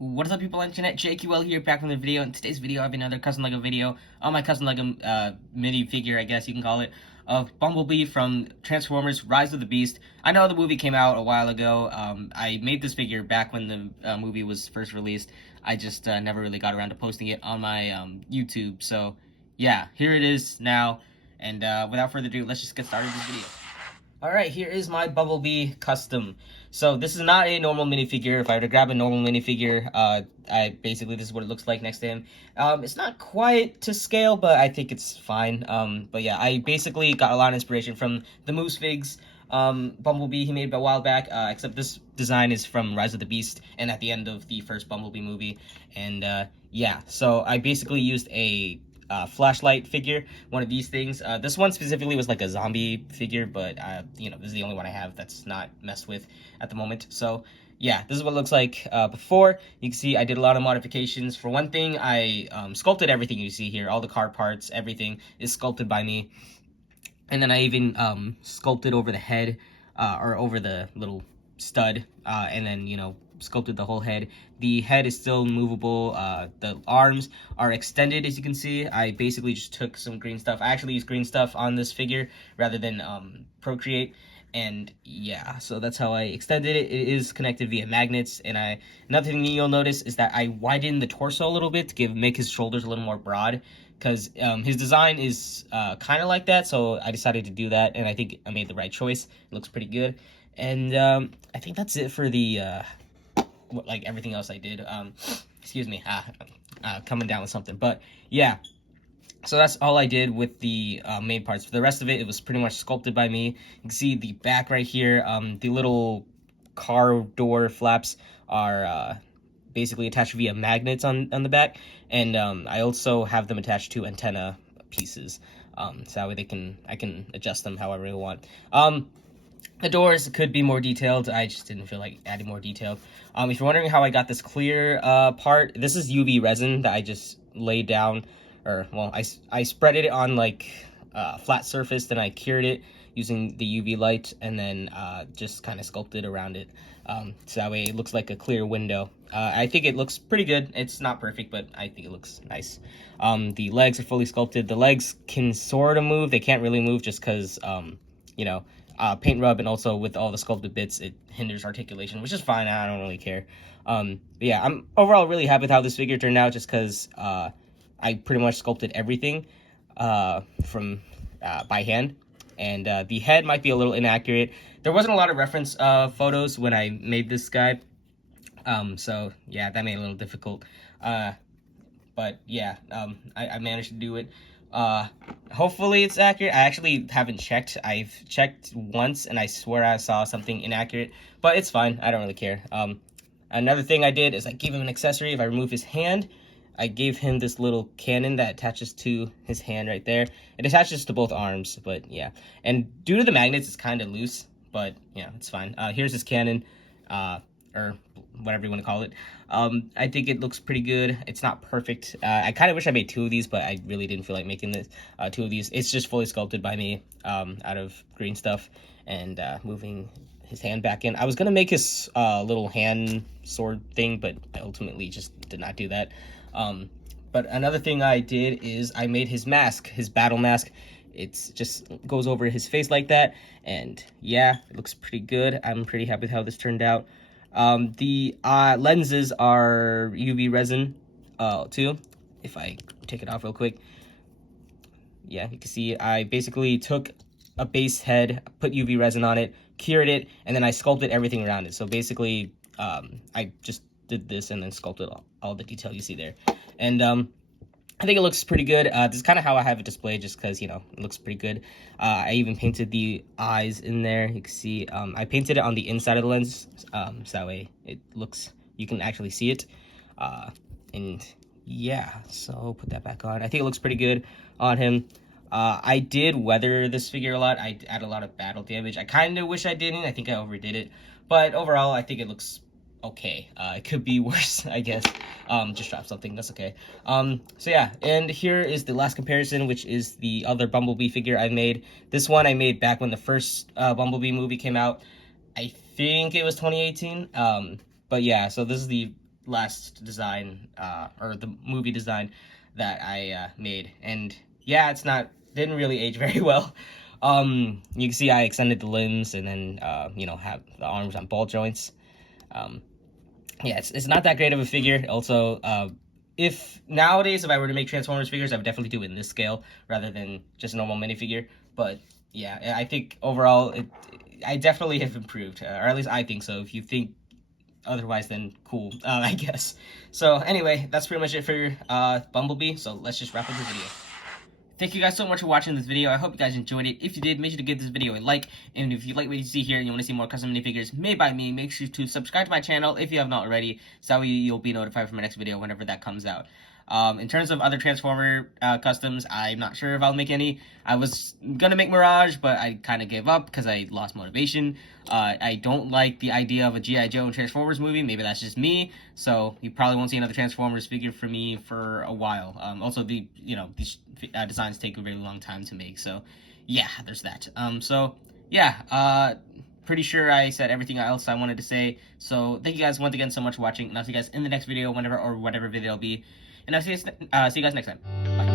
What is up, people on the internet? JQL here, back from the video. In today's video, I have another Cousin Lego video on my Cousin Lego mini figure, I guess you can call it, of Bumblebee from Transformers: Rise of the Beast. I know the movie came out a while ago. I made this figure back when the movie was first released. I just never really got around to posting it on my YouTube. So, yeah, here it is now. And without further ado, let's just get started with this video. Alright, here is my Bumblebee custom. So this is not a normal minifigure. If I were to grab a normal minifigure, this is what it looks like next to him. It's not quite to scale, but I think it's fine. But yeah, I basically got a lot of inspiration from the Moose Figs Bumblebee he made a while back, except this design is from Rise of the Beast and at the end of the first Bumblebee movie. And yeah, so I basically used a flashlight figure, one of these things. This one specifically was like a zombie figure, but this is the only one I have that's not messed with at the moment. So yeah, this is what it looks like before. You can see I did a lot of modifications. For one thing, I sculpted everything you see here. All the car parts, everything is sculpted by me. And then I even sculpted over the head, or over the little stud, and then, sculpted the whole head. The head is still movable. The arms are extended, as you can see. I basically just took some green stuff. I actually used green stuff on this figure rather than procreate. And yeah, so that's how I extended it. It is connected via magnets. And another thing you'll notice is that I widened the torso a little bit to make his shoulders a little more broad, because his design is kind of like that. So I decided to do that, and I think I made the right choice. It looks pretty good. And I think that's it for the like everything else I did. Excuse me, coming down with something. But yeah, so that's all I did with the main parts. For the rest of it, it was pretty much sculpted by me. You can see the back right here. The little car door flaps are basically attached via magnets on the back, and I also have them attached to antenna pieces, so that way I can adjust them however I want. The doors could be more detailed. I just didn't feel like adding more detail. If you're wondering how I got this clear part, this is UV resin that I just laid down, or well, I spread it on like a flat surface, then I cured it using the UV light, and then just kind of sculpted around it, so that way it looks like a clear window. I think it looks pretty good. It's not perfect, but I think it looks nice. The legs are fully sculpted. The legs can sort of move. They can't really move just because, paint rub, and also with all the sculpted bits, it hinders articulation, which is fine. I don't really care. But yeah, I'm overall really happy with how this figure turned out, just because I pretty much sculpted everything from by hand. And the head might be a little inaccurate. There wasn't a lot of reference photos when I made this guy. So yeah, that made it a little difficult. But yeah, I managed to do it. Hopefully it's accurate. I actually haven't checked. I've checked once and I swear I saw something inaccurate, but it's fine. I don't really care. Another thing I did is I gave him an accessory. If I remove his hand, I gave him this little cannon that attaches to his hand right there. It attaches to both arms, but yeah. And due to the magnets, it's kind of loose, but yeah, it's fine. Here's his cannon, or whatever you want to call it. I think it looks pretty good. It's not perfect. I kind of wish I made two of these, but I really didn't feel like making this two of these. It's just fully sculpted by me out of green stuff, and moving his hand back in. I was gonna make his little hand sword thing, but I ultimately just did not do that. But another thing I did is I made his mask, his battle mask. It's just goes over his face like that, and yeah, it looks pretty good. I'm pretty happy with how this turned out. The lenses are UV resin too. If I take it off real quick, yeah, you can see I basically took a base head, put UV resin on it, cured it, and then I sculpted everything around it. So basically, I just did this and then sculpted all the detail you see there. And I think it looks pretty good. This is kind of how I have it displayed, just because, it looks pretty good. I even painted the eyes in there. You can see I painted it on the inside of the lens, so that way it looks, you can actually see it. And yeah, so put that back on. I think it looks pretty good on him. I did weather this figure a lot. I add a lot of battle damage. I kind of wish I didn't. I think I overdid it. But overall, I think it looks okay. It could be worse, I guess. Just drop something, that's okay. So yeah, and here is the last comparison, which is the other Bumblebee figure I made. This one I made back when the first Bumblebee movie came out. I think it was 2018. But yeah, so this is the last design, or the movie design that I made, and yeah, didn't really age very well. You can see I extended the limbs and then have the arms on ball joints. Yeah, it's not that great of a figure. Also, if nowadays if I were to make Transformers figures, I would definitely do it in this scale rather than just a normal minifigure. But yeah, I think overall I definitely have improved, or at least I think so. If you think otherwise, then cool, I guess. So anyway, that's pretty much it for Bumblebee. So let's just wrap up the video. Thank you guys so much for watching this video. I hope you guys enjoyed it. If you did, make sure to give this video a like. And if you like what you see here and you want to see more custom minifigures made by me, make sure to subscribe to my channel if you have not already. So you'll be notified for my next video whenever that comes out. In terms of other Transformer customs, I'm not sure if I'll make any. I was gonna make Mirage, but I kind of gave up because I lost motivation. I don't like the idea of a G.I. Joe and Transformers movie. Maybe that's just me. So you probably won't see another Transformers figure from me for a while. Also, these designs take a very long time to make. So yeah, there's that. So yeah, pretty sure I said everything else I wanted to say. So thank you guys once again so much for watching, and I'll see you guys in the next video, whatever video it'll be. And I'll see you guys next time. Bye.